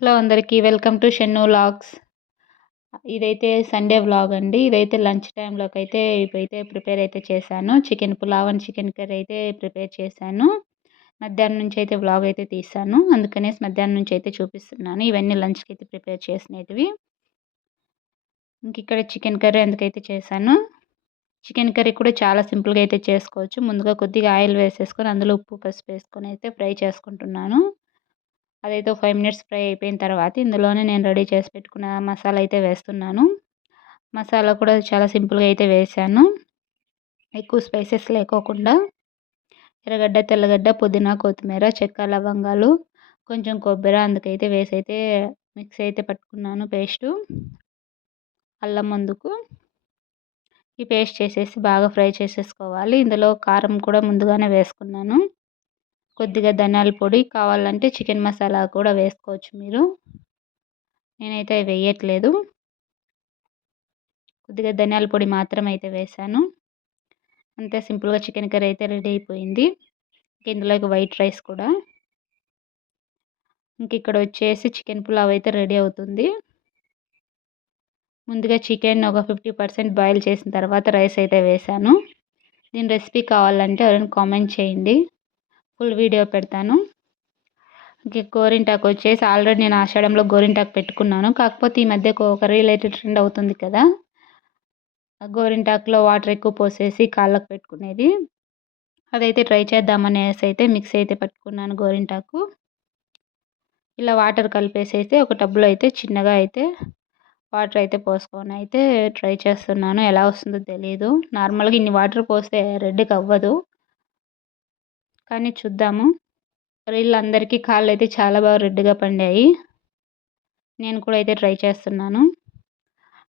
Hello అందరికీ welcome to Shannu vlogs. ఇదైతే Sunday vlog అండి. ఇదైతే లంచ్ టైంలోకైతే ఇవైతే ప్రిపేర్ అయితే చేశాను. Chicken pulao and chicken curry అయితే ప్రిపేర్ చేశాను. మధ్యాహ్నం నుంచి అయితే వ్లాగ్ అయితే తీశాను. అందుకనేసి మధ్యాహ్నం నుంచి అయితే చూపిస్తున్నాను. ఇవన్నీ లంచ్కి అయితే ప్రిపేర్ చేసినవి. ఇక్కడ చికెన్ కర్రీ ఎందుకైతే చేశాను. చికెన్ కర్రీ కూడా చాలా సింపుల్గా అయితే చేసుకోవచ్చు. ముందుగా కొద్దిగా ఆయిల్ వేసేసుకొని అందులో ఉప్పు పసుపు వేసుకొని అయితే ఫ్రై చేసుకుంటున్నాను. అదైతే 5 మినిట్స్ ఫ్రై అయిపోయిన తర్వాత ఇందులోనే నేను రెడీ చేసి పెట్టుకున్న మసాలా అయితే వేస్తున్నాను. మసాలా కూడా చాలా సింపుల్గా అయితే వేసాను. ఎక్కువ స్పైసెస్ లేకోకుండా ఎర్రగడ్డ, తెల్లగడ్డ, పుదీనా, కొత్తిమీర, చెక్క, లవంగాలు, కొంచెం కొబ్బరి అందుకైతే వేసి అయితే మిక్స్ అయితే పట్టుకున్నాను పేస్టు. అల్లం ముందుకు ఈ పేస్ట్ చేసేసి బాగా ఫ్రై చేసేసుకోవాలి. ఇందులో కారం కూడా ముందుగానే వేసుకున్నాను. కొద్దిగా ధనియాల పొడి, కావాలంటే చికెన్ మసాలా కూడా వేసుకోవచ్చు మీరు. నేనైతే వేయట్లేదు. కొద్దిగా ధనియాల పొడి మాత్రం అయితే వేసాను. అంతే, సింపుల్గా చికెన్ కర్రీ అయితే రెడీ అయిపోయింది. ఇందులోకి వైట్ రైస్ కూడా. ఇక్కడ వచ్చేసి చికెన్ పులావ్ అయితే రెడీ అవుతుంది. ముందుగా చికెన్ ఒక 50% బాయిల్ చేసిన తర్వాత రైస్ అయితే వేసాను. దీని రెసిపీ కావాలంటే ఎవరైనా కామెంట్ చేయండి, ఫుల్ వీడియో పెడతాను. గోరింటాకు వచ్చేసి ఆల్రెడీ నేను ఆషాఢంలో గోరింటాకు పెట్టుకున్నాను. కాకపోతే ఈ మధ్య ఒక రీల్ అయితే ట్రెండ్ అవుతుంది కదా, గోరింటాకులో వాటర్ ఎక్కువ పోసేసి కాళ్ళకు పెట్టుకునేది. అదైతే ట్రై చేద్దామనేసి అయితే మిక్స్ అయితే పట్టుకున్నాను గోరింటాకు. ఇలా వాటర్ కలిపేసి అయితే ఒక టబ్లో అయితే చిన్నగా అయితే వాటర్ అయితే పోసుకొని అయితే ట్రై చేస్తున్నాను. ఎలా వస్తుందో తెలియదు. నార్మల్గా ఇన్ని వాటర్ పోస్తే రెడ్గా అవ్వదు, కానీ చూద్దాము. రీల్ అందరికీ కాళ్ళు అయితే చాలా బాగా రెడ్గా పండాయి. నేను కూడా అయితే ట్రై చేస్తున్నాను.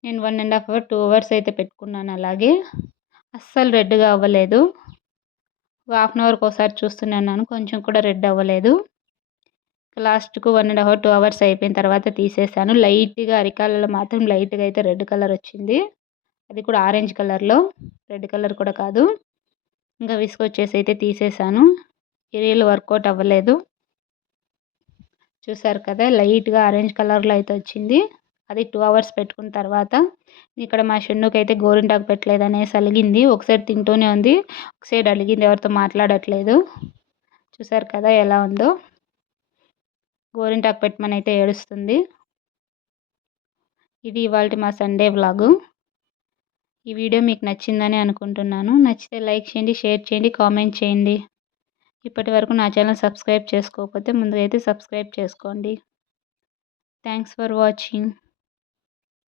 నేను 1.5 అవర్ 2 అవర్స్ అయితే పెట్టుకున్నాను. అలాగే అస్సలు రెడ్గా అవ్వలేదు. హాఫ్ అన్ అవర్కి ఒకసారి చూస్తున్నాను, కొంచెం కూడా రెడ్ అవ్వలేదు. లాస్ట్కు 1.5 అవర్ 2 అవర్స్ అయిపోయిన తర్వాత తీసేసాను. లైట్గా అరికాళ్ళలో మాత్రం లైట్గా అయితే రెడ్ కలర్ వచ్చింది. అది కూడా ఆరెంజ్ కలర్లో, రెడ్ కలర్ కూడా కాదు. ఇంకా విసుగొచ్చేసి అయితే తీసేసాను. ఈ రీల్ వర్కౌట్ అవ్వలేదు. చూసారు కదా, లైట్గా ఆరెంజ్ కలర్లో అయితే వచ్చింది. అది 2 అవర్స్ పెట్టుకున్న తర్వాత ఇక్కడ మా షెన్నుకి అయితే గోరింటాకు పెట్టలేదు అనేసి అలిగింది. ఒక సైడ్ తింటూనే ఉంది, ఒక సైడ్ అలిగింది, ఎవరితో మాట్లాడట్లేదు. చూసారు కదా ఎలా ఉందో. గోరింటాకు పెట్టమని అయితే ఏడుస్తుంది. ఇది ఇవాళ మా సండే వ్లాగు. ఈ వీడియో మీకు నచ్చిందని అనుకుంటున్నాను. నచ్చితే లైక్ చేయండి, షేర్ చేయండి, కామెంట్ చేయండి. ఇప్పటి వరకు నా ఛానల్ సబ్స్క్రైబ్ చేసుకోకపోతే ముందుగా అయితే సబ్స్క్రైబ్ చేసుకోండి. Thanks for watching.